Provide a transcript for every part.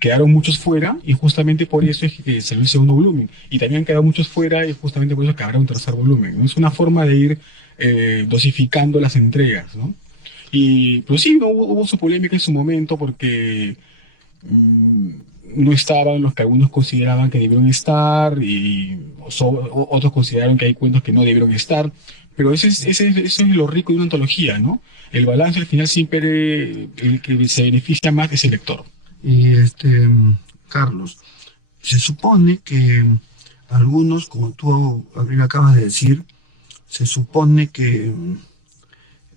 quedaron muchos fuera y justamente por eso es que salió el segundo volumen. Y también han quedado muchos fuera y justamente por eso que habrá un tercer volumen, ¿no? Es una forma de ir dosificando las entregas, ¿no? Y pues sí, ¿no? Hubo su polémica en su momento porque mm, no estaban los que algunos consideraban que debieron estar y otros consideraron que hay cuentos que no debieron estar. Pero eso es lo rico de una antología, ¿no? El balance al final siempre, el que se beneficia más es el lector. Y Carlos, se supone que algunos, como tú Abril acabas de decir, se supone que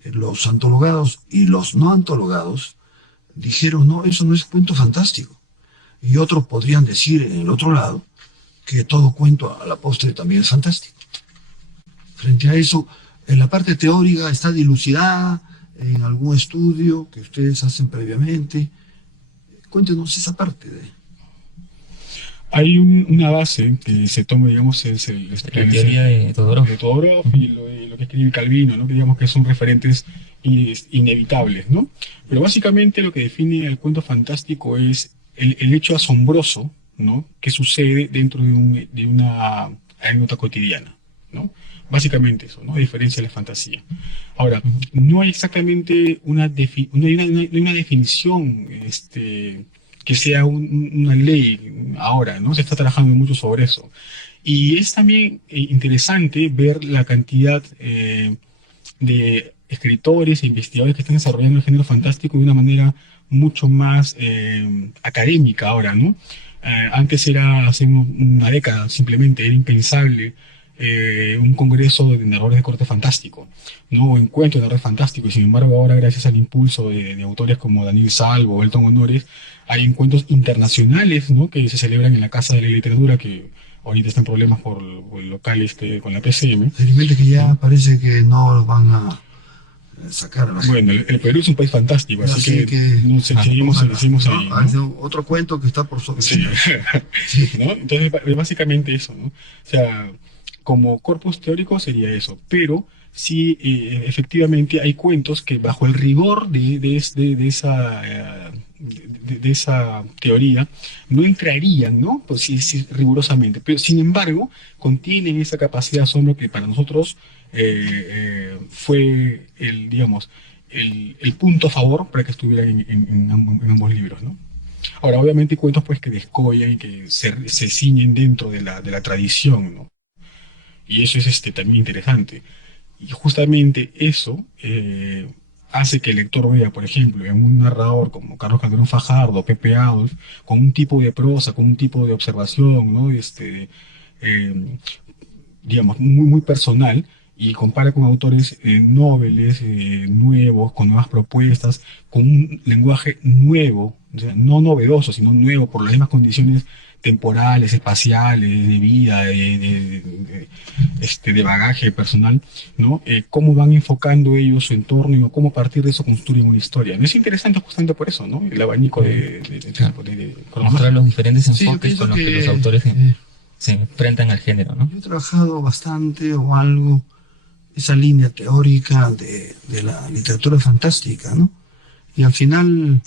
los antologados y los no antologados dijeron, no, eso no es cuento fantástico. Y otros podrían decir en el otro lado que todo cuento a la postre también es fantástico. Frente a eso, en la parte teórica está dilucidada en algún estudio que ustedes hacen previamente. Cuéntenos esa parte de... Hay una base que se toma, digamos, La teoría de Todorov. de Todorov y lo que escribe Calvino, ¿no? Que digamos que son referentes inevitables, ¿no? Pero básicamente lo que define el cuento fantástico es el hecho asombroso, ¿no? Que sucede dentro de una anécdota cotidiana, ¿no? Básicamente eso, ¿no? A diferencia de la fantasía. Ahora, no hay exactamente no hay una definición, que sea una ley ahora, ¿no? Se está trabajando mucho sobre eso. Y es también interesante ver la cantidad de escritores e investigadores que están desarrollando el género fantástico de una manera mucho más académica ahora, ¿no? Antes era, hace una década, simplemente era impensable un congreso de narradores de corte fantástico, ¿no? O encuentro de narradores fantásticos. Y sin embargo, ahora, gracias al impulso de autores como Daniel Salvo o Elton Honores, hay encuentros internacionales, ¿no? Que se celebran en la Casa de la Literatura, que ahorita están problemas por el local con la PCM. Felizmente que ya parece que no los van a sacar a la gente. Bueno, el Perú es un país fantástico, así que no sé, seguimos ahí, ¿no? ¿no? Otro cuento que está por sobre. Sí. Sí. ¿No? Entonces, básicamente eso, ¿no? O sea, como corpus teórico sería eso, pero sí, efectivamente hay cuentos que bajo el rigor de esa teoría no entrarían, ¿no? Pues sí, sí, rigurosamente, pero sin embargo contienen esa capacidad de asombro que para nosotros fue digamos, el punto a favor para que estuvieran en ambos libros, ¿no? Ahora, obviamente hay cuentos pues que descollan y que se ciñen dentro de la tradición, ¿no? Y eso es también interesante. Y justamente eso hace que el lector vea, por ejemplo, en un narrador como Carlos Calderón Fajardo, Pepe Adolf, con un tipo de prosa, con un tipo de observación, ¿no? Eh, digamos, muy personal, y compara con autores nobles, nuevos, con nuevas propuestas, con un lenguaje nuevo, o sea, no novedoso, sino nuevo por las mismas condiciones temporales, espaciales, de vida, de bagaje personal, ¿no? Cómo van enfocando ellos su entorno y cómo a partir de eso construyen una historia. ¿No es interesante justamente por eso, ¿no? El abanico Mostrar los diferentes Sí, yo enfoques pienso con los que que los autores se enfrentan al género, ¿no? yo he trabajado bastante o algo esa línea teórica de la literatura fantástica, ¿no? Y al final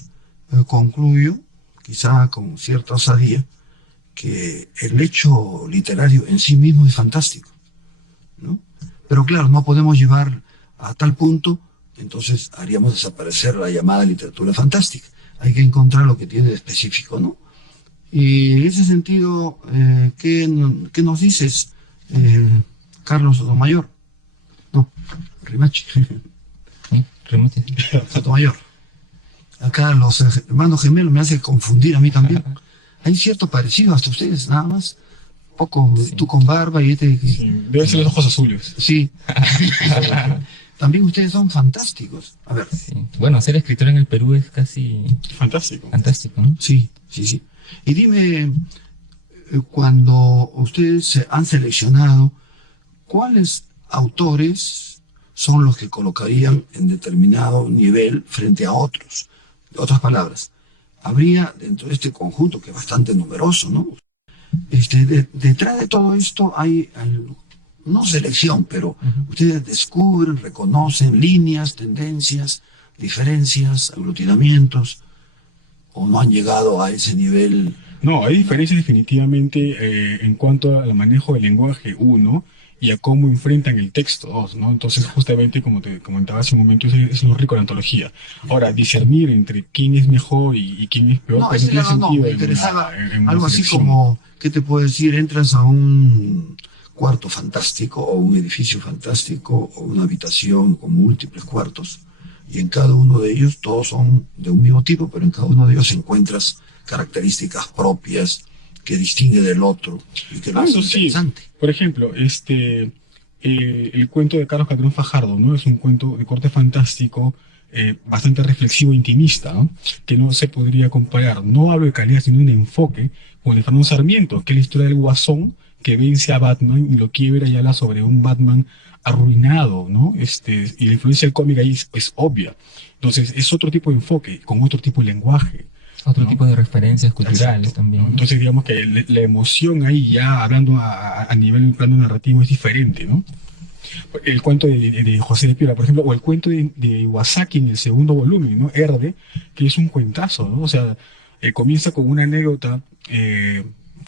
concluyo, quizá con cierta osadía, que el hecho literario en sí mismo es fantástico, ¿no? Pero claro, no podemos llevar a tal punto, entonces haríamos desaparecer la llamada literatura fantástica. Hay que encontrar lo que tiene de específico, ¿no? Y en ese sentido, ¿qué nos dices, Carlos Sotomayor? No, Rimachi. ¿Sí? Remate. Sotomayor. Acá los hermanos gemelos me hacen confundir a mí también. Hay cierto parecido hasta ustedes, nada más. Poco, Sí. tú con barba y Sí, deben ser los ojos azules. Sí. También ustedes son fantásticos. A ver. Sí. Bueno, ser escritor en el Perú es casi Fantástico. fantástico, ¿no? Sí, sí, sí. Y dime, cuando ustedes se han seleccionado, ¿cuáles autores son los que colocarían en determinado nivel frente a otros? En otras palabras, habría dentro de este conjunto, que es bastante numeroso, ¿no? Detrás de todo esto hay, no selección, pero ustedes descubren, reconocen líneas, tendencias, diferencias, aglutinamientos. o no han llegado a ese nivel. No, hay diferencias definitivamente en cuanto al manejo del lenguaje, uno, y a cómo enfrentan el texto, dos, ¿no? Entonces, justamente, como te comentaba hace un momento, es lo rico de la antología. Ahora, discernir entre quién es mejor y quién es peor, No, pues no ese tiene lado no, sentido me en interesaba una algo así selección. como, ¿qué te puedo decir? Entras a un cuarto fantástico o un edificio fantástico o una habitación con múltiples cuartos y en cada uno de ellos todos son de un mismo tipo, pero en cada uno de ellos encuentras características propias que distingue del otro y que lo hace Eso sí, interesante. por ejemplo, el cuento de Carlos Catrón Fajardo, ¿no? Es un cuento de corte fantástico, bastante reflexivo e intimista, ¿no? Que no se podría comparar. No hablo de calidad, sino de enfoque con el de Fernando Sarmiento, que es la historia del Guasón que vence a Batman y lo quiebra y habla sobre un Batman arruinado, ¿no? Y la influencia del cómic ahí es obvia. Entonces, es otro tipo de enfoque, con otro tipo de lenguaje. Otro ¿No? tipo de referencias culturales Exacto, también, ¿no? ¿no? Entonces, digamos que la emoción ahí, ya hablando a nivel del plano narrativo, es diferente, ¿no? El cuento de José de Piura, por ejemplo, o el cuento de Iwasaki en el segundo volumen, ¿no? Erde, que es un cuentazo, ¿no? O sea, comienza con una anécdota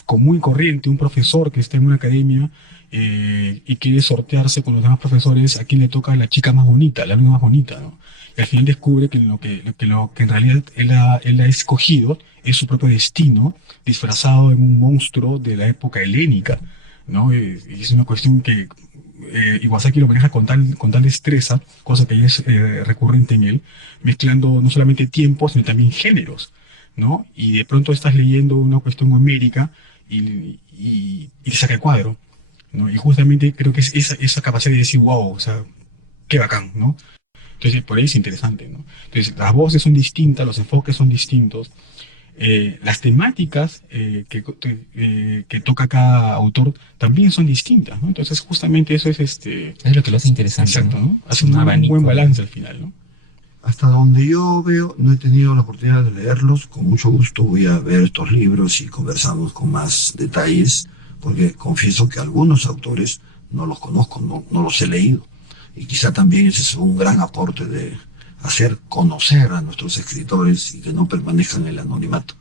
común y corriente, un profesor que está en una academia y quiere sortearse con los demás profesores a quien le toca la chica más bonita, la alumna más bonita, ¿no? Y al final descubre que lo que en realidad él ha escogido es su propio destino, disfrazado en un monstruo de la época helénica, ¿no? Y es una cuestión que Iwasaki lo maneja con tal destreza, cosa que ya es recurrente en él, mezclando no solamente tiempos, sino también géneros, ¿no? Y de pronto estás leyendo una cuestión homérica y te saca el cuadro, ¿no? Y justamente creo que es esa capacidad de decir, wow, o sea, qué bacán, ¿no? Entonces, por ahí es interesante, ¿no? Entonces, las voces son distintas, los enfoques son distintos, las temáticas que toca cada autor también son distintas, ¿no? Entonces, justamente eso es Es lo que lo hace interesante, exacto, ¿no? ¿no? Es Hace un buen abanico. balance al final, ¿no? Hasta donde yo veo, no he tenido la oportunidad de leerlos. Con mucho gusto voy a ver estos libros y conversamos con más detalles, porque confieso que algunos autores no los conozco, no los he leído. Y quizá también ese es un gran aporte de hacer conocer a nuestros escritores y que no permanezcan en el anonimato.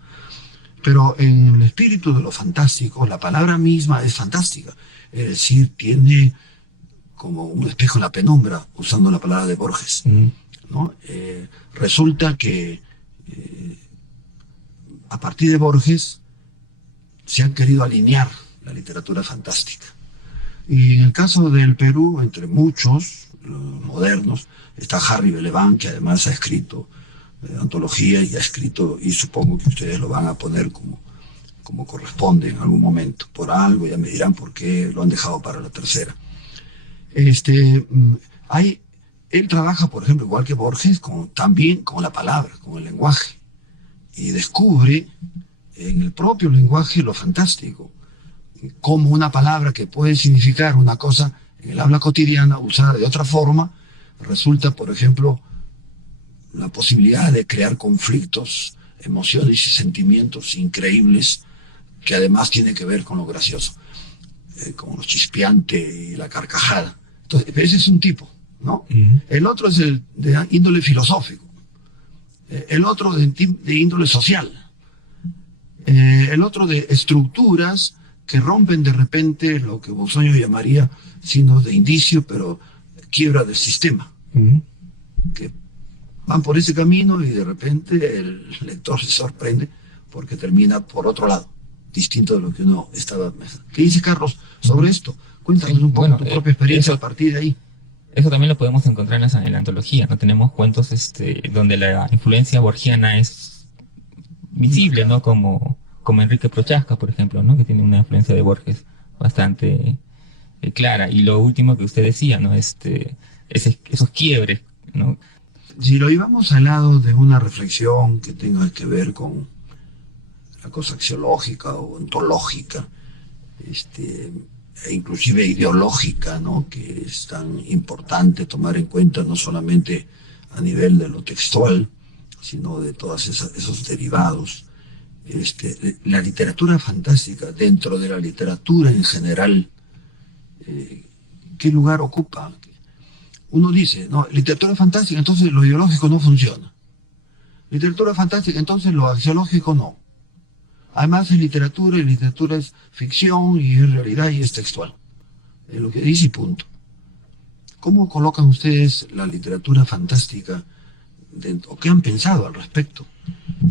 Pero en el espíritu de lo fantástico, la palabra misma es fantástica. Es decir, tiene como un espejo en la penumbra, usando la palabra de Borges. ¿No? Resulta que a partir de Borges se han querido alinear la literatura fantástica. Y en el caso del Perú, entre muchos modernos, está Harry Belaban, que además ha escrito antología y ha escrito, y supongo que ustedes lo van a poner como corresponde en algún momento. Por algo, ya me dirán por qué lo han dejado para la tercera. Él trabaja, por ejemplo, igual que Borges, también con la palabra, con el lenguaje, y descubre en el propio lenguaje lo fantástico, como una palabra que puede significar una cosa en el habla cotidiana, usada de otra forma, resulta, por ejemplo, la posibilidad de crear conflictos, emociones y sentimientos increíbles, que además tienen que ver con lo gracioso, con lo chispeante y la carcajada. Entonces, ese es un tipo, ¿no? El otro es el de índole filosófico, el otro de índole social, el otro de estructuras que rompen de repente lo que Bossuet llamaría signos de indicio, pero quiebra del sistema, que van por ese camino y de repente el lector se sorprende porque termina por otro lado, distinto de lo que uno estaba pensando. ¿Qué dice Carlos sobre esto? Cuéntanos un poco tu propia experiencia a partir de ahí. Eso también lo podemos encontrar en la antología, ¿no? Tenemos cuentos donde la influencia borgiana es visible, ¿no? Como Enrique Prochaska, por ejemplo, ¿no? Que tiene una influencia de Borges bastante clara. Y lo último que usted decía, ¿no? Esos quiebres, ¿no? Si lo llevamos al lado de una reflexión que tenga que ver con la cosa axiológica o ontológica, e inclusive ideológica, ¿no? Que es tan importante tomar en cuenta no solamente a nivel de lo textual, sino de todos esos derivados. La literatura fantástica, dentro de la literatura en general, ¿qué lugar ocupa? Uno dice, no, literatura fantástica, entonces lo ideológico no funciona. Literatura fantástica, entonces lo axiológico no. Además es literatura, y literatura es ficción, y es realidad, y es textual. Es lo que dice y punto. ¿Cómo colocan ustedes la literatura fantástica dentro, o qué han pensado al respecto?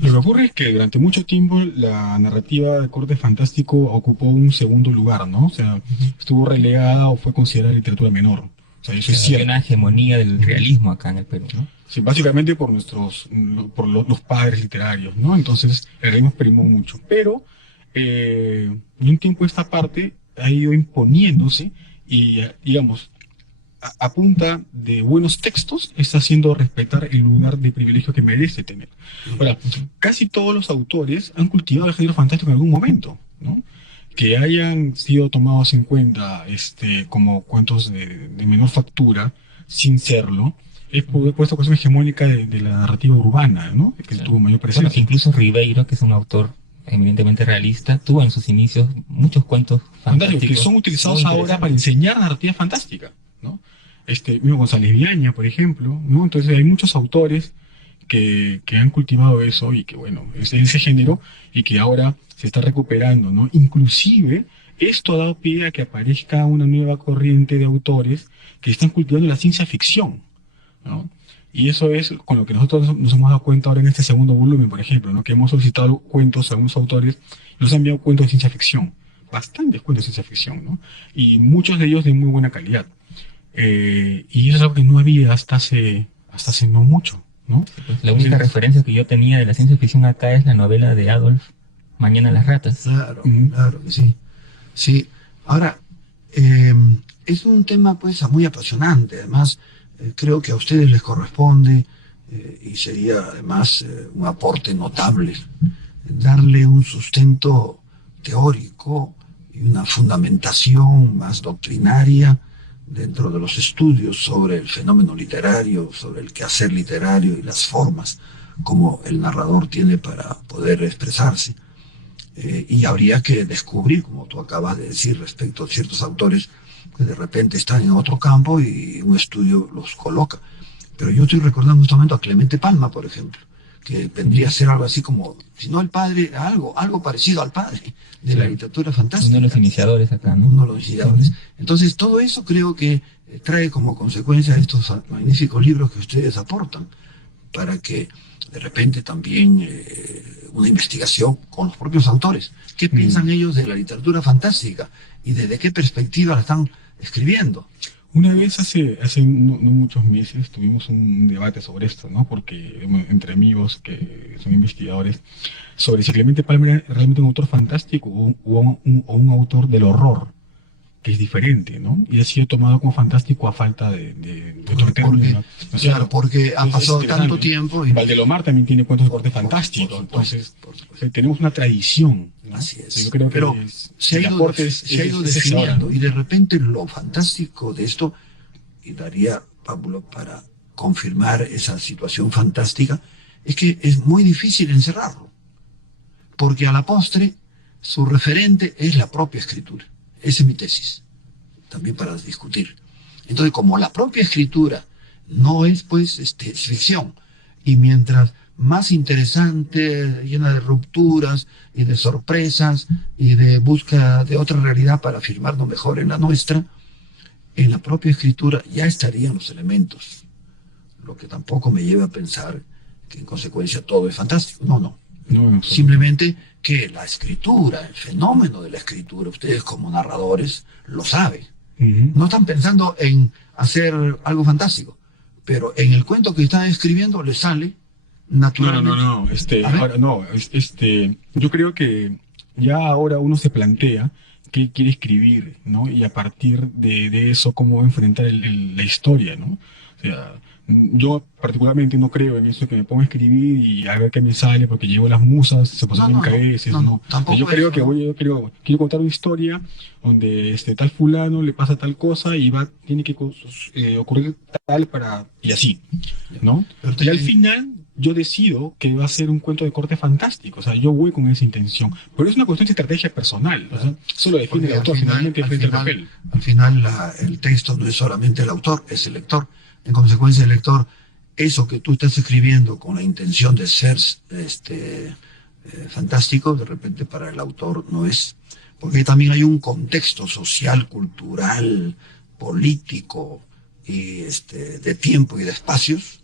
Lo que ocurre es que durante mucho tiempo la narrativa de corte fantástico ocupó un segundo lugar, ¿no? O sea, estuvo relegada o fue considerada literatura menor. O sea, eso es Hay cierto. una hegemonía del realismo acá en el Perú, ¿no? Sí, básicamente por los padres literarios, ¿no? Entonces, el realismo primó mucho. Pero, de un tiempo a esta parte ha ido imponiéndose y, digamos, a punta de buenos textos está haciendo respetar el lugar de privilegio que merece tener. Ahora, casi todos los autores han cultivado el género fantástico en algún momento, ¿no? Que hayan sido tomados en cuenta como cuentos de menor factura, sin serlo, es por esta cuestión hegemónica de la narrativa urbana, ¿no? Que Claro. tuvo mayor Bueno, presencia. incluso Ribeiro, que es un autor eminentemente realista, tuvo en sus inicios muchos cuentos Fantásticos, fantásticos. que son utilizados muy ahora para interesantes. enseñar narrativa fantástica, ¿no? Mismo González Viaña, por ejemplo, ¿no? Entonces hay muchos autores que han cultivado eso y que, bueno, es ese género y que ahora se está recuperando, ¿no? Inclusive, esto ha dado pie a que aparezca una nueva corriente de autores que están cultivando la ciencia ficción, ¿no? Y eso es con lo que nosotros nos hemos dado cuenta ahora en este segundo volumen, por ejemplo, ¿no? Que hemos solicitado cuentos a algunos autores, nos han enviado cuentos de ciencia ficción, bastantes cuentos de ciencia ficción, ¿no? Y muchos de ellos de muy buena calidad. Y eso es algo que no había hasta hace no mucho, ¿no? Pues, la única referencia que yo tenía de la ciencia ficción acá es la novela de Adolf, Mañana las ratas. Claro, Ujú. claro que sí. Sí. Ahora, es un tema pues muy apasionante. Además, creo que a ustedes les corresponde y sería además un aporte notable darle un sustento teórico y una fundamentación más doctrinaria dentro de los estudios sobre el fenómeno literario, sobre el quehacer literario y las formas como el narrador tiene para poder expresarse. Y habría que descubrir, como tú acabas de decir, respecto a ciertos autores que de repente están en otro campo y un estudio los coloca. Pero yo estoy recordando en este momento a Clemente Palma, por ejemplo, que vendría a ser algo así como, si no el padre, algo parecido al padre de la literatura fantástica. Uno de los iniciadores acá, ¿no? Uno de los iniciadores. Entonces, todo eso creo que trae como consecuencia estos magníficos libros que ustedes aportan, para que de repente también una investigación con los propios autores. ¿Qué piensan ellos de la literatura fantástica y desde qué perspectiva la están escribiendo? Una vez hace no muchos meses tuvimos un debate sobre esto, ¿no? Porque entre amigos que son investigadores, sobre si Clemente Palma era realmente un autor fantástico o un autor del horror, que es diferente, ¿no? Y ha sido tomado como fantástico a falta de otro término, ¿no? O sea, Claro, porque ha entonces, pasado es tanto interesante. tiempo y Valdelomar también tiene cuentos de corte por fantástico, supuesto, entonces por supuesto. tenemos una tradición, ¿no? Así es. Yo creo que Pero se ha el ido, aporte se ha ido es ese ahora, definiendo ¿no? y de repente lo fantástico de esto, y daría, Pablo, para confirmar esa situación fantástica, es que es muy difícil encerrarlo, porque a la postre su referente es la propia escritura. Esa es mi tesis, también para discutir. Entonces, como la propia escritura no es pues es ficción, y mientras más interesante, llena de rupturas y de sorpresas y de búsqueda de otra realidad para afirmarnos mejor en la nuestra, en la propia escritura ya estarían los elementos, lo que tampoco me lleva a pensar que en consecuencia todo es fantástico. No. No, Simplemente que la escritura, el fenómeno de la escritura, ustedes como narradores lo saben. Ujú. No están pensando en hacer algo fantástico, pero en el cuento que están escribiendo les sale naturalmente. No. A ver. Ahora, no, yo creo que ya ahora uno se plantea qué quiere escribir, ¿no? Y a partir de eso, cómo enfrentar la historia, ¿no? O sea, yo particularmente no creo en eso que me pongo a escribir y a ver qué me sale porque llevo las musas, se pasan en mi cabeza, no, tampoco yo creo eso, que no. quiero contar una historia donde tal fulano le pasa tal cosa y tiene que ocurrir tal y así, ¿no? Pero Y al final yo decido que va a ser un cuento de corte fantástico, o sea, yo voy con esa intención, pero es una cuestión de estrategia personal, o sea, eso lo define el autor finalmente frente al papel. Al final el texto no es solamente el autor, es el lector. En consecuencia, el lector eso que tú estás escribiendo con la intención de ser fantástico, de repente para el autor no es, porque también hay un contexto social, cultural, político y de tiempo y de espacios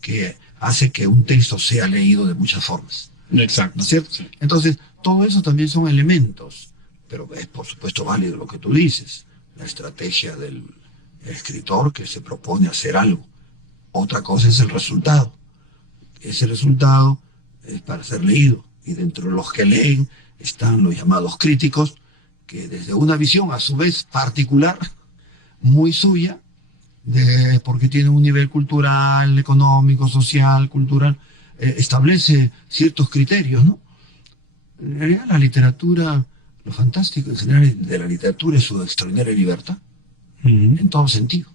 que hace que un texto sea leído de muchas formas. Exacto. ¿No es cierto? Sí. Entonces, todo eso también son elementos, pero es por supuesto válido lo que tú dices, la estrategia del escritor que se propone hacer algo. Otra cosa es el resultado. Ese resultado es para ser leído, y dentro de los que leen están los llamados críticos, que desde una visión a su vez particular, muy suya, porque tiene un nivel cultural, económico, social, cultural, establece ciertos criterios, ¿no? En realidad la literatura, lo fantástico en general de la literatura es su extraordinaria libertad, en todo sentido,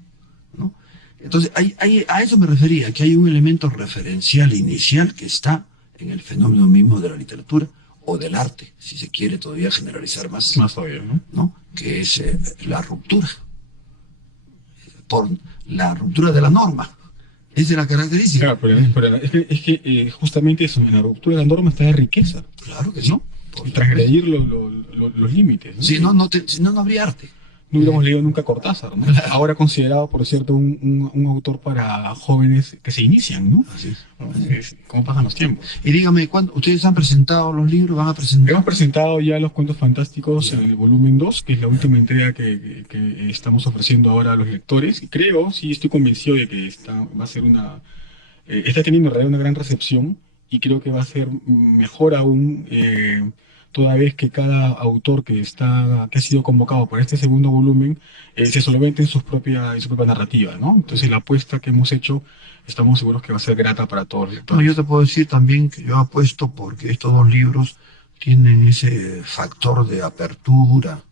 ¿no? Entonces, a eso me refería, que hay un elemento referencial inicial que está en el fenómeno mismo de la literatura, o del arte, si se quiere todavía generalizar más. Más todavía, ¿no? ¿No? Que es la ruptura. Por la ruptura de la norma. Esa es la característica. Claro, pero es que justamente eso, en la ruptura de la norma está la riqueza, Claro que sí. ¿no? Y transgredir los límites, ¿no? Si no, no habría arte. No hubiéramos leído nunca Cortázar, ¿no? Ahora considerado, por cierto, un autor para jóvenes que se inician, ¿no? Así es. ¿Cómo pasan los tiempos? Y dígame, ¿cuándo ustedes han presentado los libros? ¿Van a presentar? Hemos presentado ya los cuentos fantásticos en el volumen 2, que es la última entrega que estamos ofreciendo ahora a los lectores. Y creo, sí, estoy convencido de que va a ser está teniendo en realidad una gran recepción, y creo que va a ser mejor aún, toda vez que cada autor que ha sido convocado por este segundo volumen se solvente en su propia narrativa, ¿no? Entonces la apuesta que hemos hecho, estamos seguros que va a ser grata para todos los No, lectores. yo te puedo decir también que yo apuesto porque estos dos libros tienen ese factor de apertura,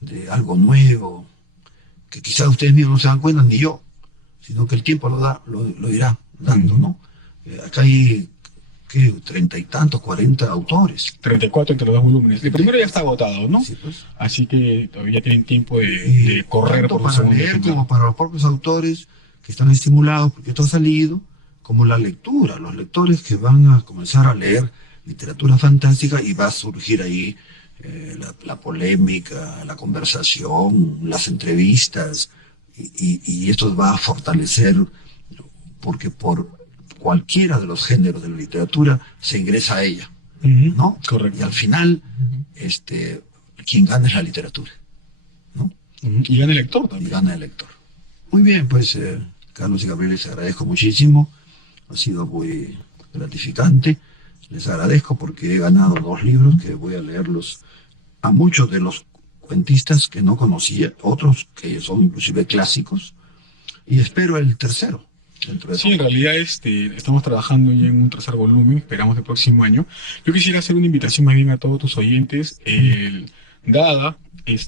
de algo nuevo, que quizás ustedes mismos no se dan cuenta, ni yo, sino que el tiempo lo irá dando, ¿no? Acá hay, ¿qué? 30 y tantos, 40 autores. 34 entre los dos volúmenes. El primero ya está agotado, ¿no? Sí, pues. Así que todavía tienen tiempo Y de correr tanto por un para segundo leer ejemplar. como para los propios autores que están estimulados porque esto ha salido, como la lectura, los lectores que van a comenzar a leer literatura fantástica, y va a surgir ahí la polémica, la conversación, las entrevistas, y esto va a fortalecer, porque por cualquiera de los géneros de la literatura se ingresa a ella, ¿no? Correcto. Y al final, quien gana es la literatura, ¿no? Y gana el lector Y también. gana el lector. Muy bien, pues Carlos y Gabriel, les agradezco muchísimo. Ha sido muy gratificante. Les agradezco porque he ganado 2 libros que voy a leerlos a muchos de los cuentistas que no conocía, otros que son inclusive clásicos, y espero el tercero. Dentro de Sí, en realidad estamos trabajando ya en un tercer volumen, esperamos el próximo año. Yo quisiera hacer una invitación más bien a todos tus oyentes, dada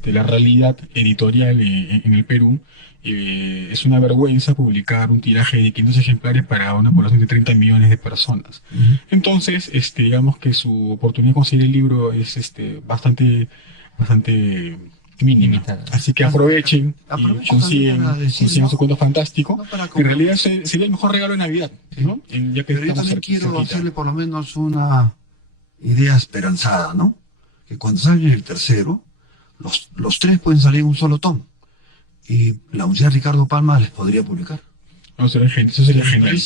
la realidad editorial en el Perú. Es una vergüenza publicar un tiraje de 500 ejemplares para una población de 30 millones de personas. Entonces, digamos que su oportunidad de conseguir el libro es bastante mínima. Limitada. Así que aprovechen y Aprovecho consiguen también para decir, consigan ¿no? su cuento fantástico. No para En realidad sería el mejor regalo de Navidad, ¿no? Ya que Pero yo estamos también quiero cerquita. hacerle por lo menos una idea esperanzada, ¿no? Que cuando salga el tercero, los 3 pueden salir en un solo tomo. Y la Universidad Ricardo Palma les podría publicar. No, eso sería genial.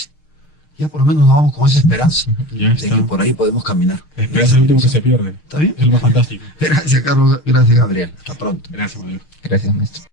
Ya por lo menos nos vamos con esa esperanza Ya de está. que por ahí podemos caminar. La esperanza es lo último que se pierde. ¿Está bien? Es lo más fantástico. Gracias, Carlos. Gracias, Gabriel. Hasta pronto. Gracias, Manuel. Gracias, maestro.